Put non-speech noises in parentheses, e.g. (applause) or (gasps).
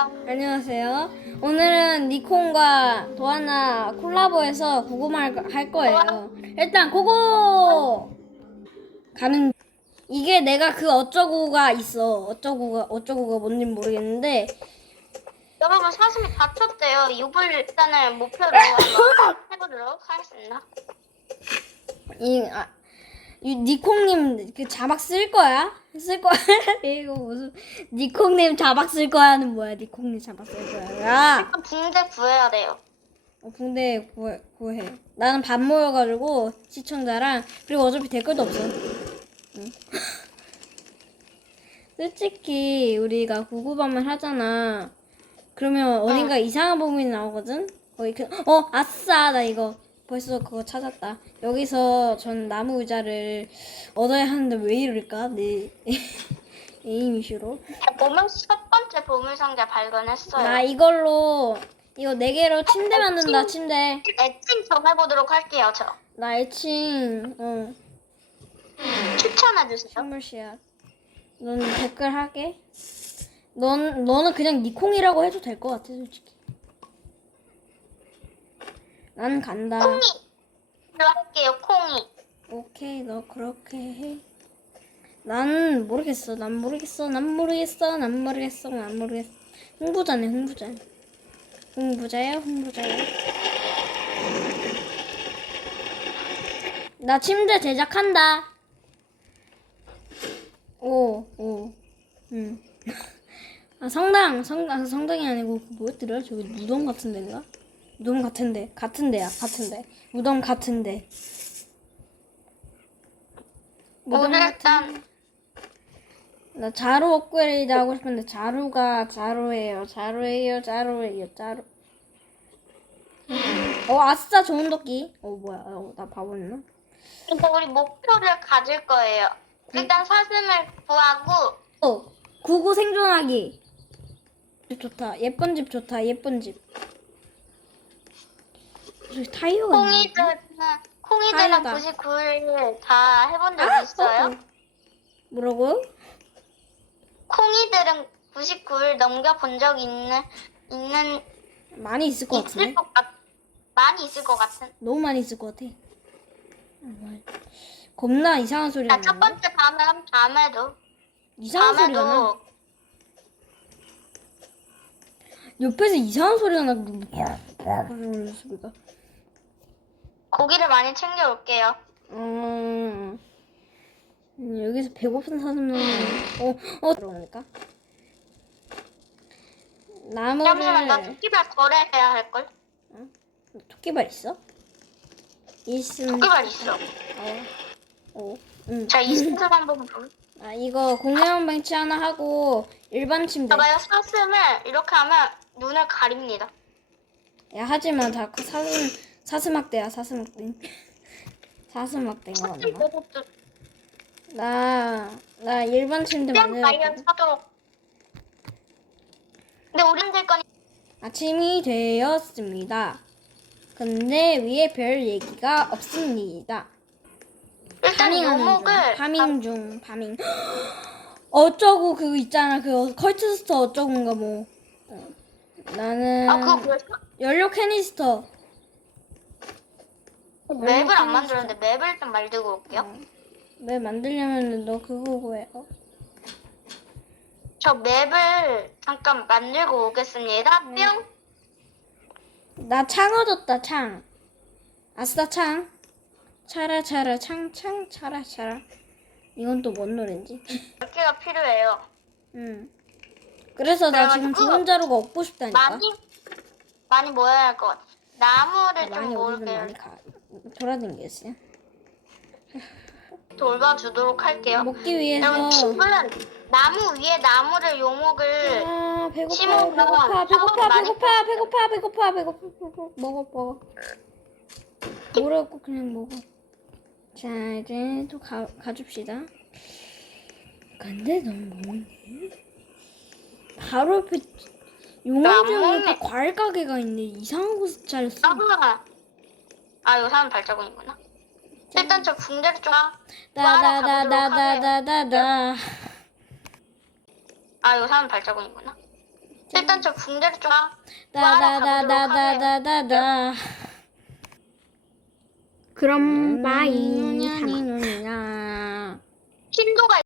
안녕하세요. 오늘은 니콘과 도하나 콜라보해서 고구마를 할 거예요. 일단 고고! 가는 이게 내가 그 어쩌고가 있어. 어쩌고가 어쩌고가 뭔지 모르겠는데 여러분 사슴이 다쳤대요. 이불 일단은 목표로 (laughs) 해보도록 하겠습니다. 이 아, 이 니콩님 그 자막 쓸 거야? 쓸 거야? (laughs) 이거 무슨 니콩님 자막 쓸 거야는 뭐야? 니콩님 자막 쓸 거야? 야! 일단 붕대 구해야 돼요. 어, 붕대 구해, 구해. 나는 밥 모여가지고 시청자랑 그리고 어차피 댓글도 없어. 응. (laughs) 솔직히 우리가 구구밤을 하잖아. 그러면 어딘가 이상한 부분이 나오거든. 거기 그, 어 아싸 나 이거 벌써 그거 찾았다. 여기서 전 나무 의자를 얻어야 하는데 왜 이럴까? (laughs) 내 에임 이슈로. 보물 첫 번째 보물 상자 발견했어요. 나 이걸로 이거 네 개로 침대 만든다 침대. 애칭 정해보도록 할게요. 저 나 애칭 어 추천해 주세요. 선물 씨앗. 넌 댓글 하게. 넌 너는 그냥 니콩이라고 해도 될 것 같아 솔직히. 난 간다. 콩이 로 할게요. 콩이. 오케이 너 그렇게 해. 난 모르겠어. 난 모르겠어. 난 모르겠어. 난 모르겠어. 난 모르겠어. 홍보자네 홍보자. 홍보자야 홍보자야. 나 침대 제작한다. 오, 오, 응. (laughs) 아, 성당, 성당, 성당이 아니고, 그 뭐였더라? 저기 무덤 같은 데인가? 무덤 같은데, 같은 데야, 같은 데. 무덤 같은 데. 무덤 오늘 같은 나 자루 업그레이드 하고 싶은데 자루가 자루예요. 자루예요. 자루예요. 자루. 어 아싸 좋은 도끼. 어 뭐야? 어, 나 바보였나? 일단 우리 목표를 가질 거예요. 일단 사슴을 구하고 어 구구 생존하기. 집 좋다. 예쁜 집 좋다. 예쁜 집. 저기 타이어가 있네. 콩이들은 콩이들은 다행이다. 99일 다 해본 적 있어요? 어, 어. 뭐라고요? 콩이들은 99일 넘겨 본 적 있는 있는 많이 있을 것 있을 같은데. 것 같, 많이 있을 것 같은. 너무 많이 있을 것 같아. 아, 뭐야. 겁나 이상한 소리가 자, 첫 나네. 번째 밤은 밤에도 이상한 소리가 나. 밤에도 옆에서 이상한 소리가 나. 그런 소리가. 고기를 많이 챙겨 올게요. 음, 음, 여기서 배고픈 사슴은 어, 어 들어오니까 잠시만 나 나무를 토끼발 거래해야 할 걸. 토끼발 있어? 있음. 토끼발 있어. 어, 어, 응. 자, 이 스텝 한번 볼. 아 이거 공룡 벤치 하나 하고 일반 침대. 봐봐요. 사슴을 이렇게 하면 눈을 가립니다. 야 하지마 다 사슴 사슴학대야 사슴학대. (laughs) 사슴학대가 사슴 맞나? 보고 또 나나 일반 침대. 사도록. 근데 들 거니 아침이 되었습니다. 근데 위에 별 얘기가 없습니다. 일단 파밍하는 중. 요목을 파밍 중. 파밍. (gasps) 어쩌고 그거 있잖아. 그 컬트스터 어쩌고인가 뭐. 어. 나는 아 그거 뭐였어? 연료 캐니스터. 맵을 안 만들었는데 맵을 좀 만들고 올게요. 왜 만들려면 너 그거 구해. 어? 저 맵을 잠깐 만들고 오겠습니다. 네. 뿅. 나창 얻었다 창. 아싸 창. 차라 차라 창창 차라 차라. 이건 또 뭔 노래인지? (laughs) 몇 개가 필요해요. 응. 그래서 나 지금 그래가지고 좋은 자루가 얻고 싶다니까. 많이 많이 모여야 할 것 같아. 나무를 아, 좀 많이 어디든 모을게요. 많이 가. 돌아다니겠어요. 돌봐 주도록 할게요. 먹기 위해서. 여러분 집은 나무 위에 나무를 요목을 아 배고파 심으면 배고파 배고파 배고파 배고파 배고파 배고파 배고파 먹어 먹어. 뭐라고 그냥 먹어. 자 이제 또 가, 가줍시다. 근데 너무 먹네. 바로 옆에 옆에 먹네. 과일 가게가 있네. 이상한 곳에 차렸어. 나무가 아, 이거 사람 발자국이구나. 일단 저 붕대를 좀 다다다다다다다. 아, 이거 사람 발자국이구나. 일단 저 붕대를 좀 다다다다다다다다. 그럼 바이. 음, 신도가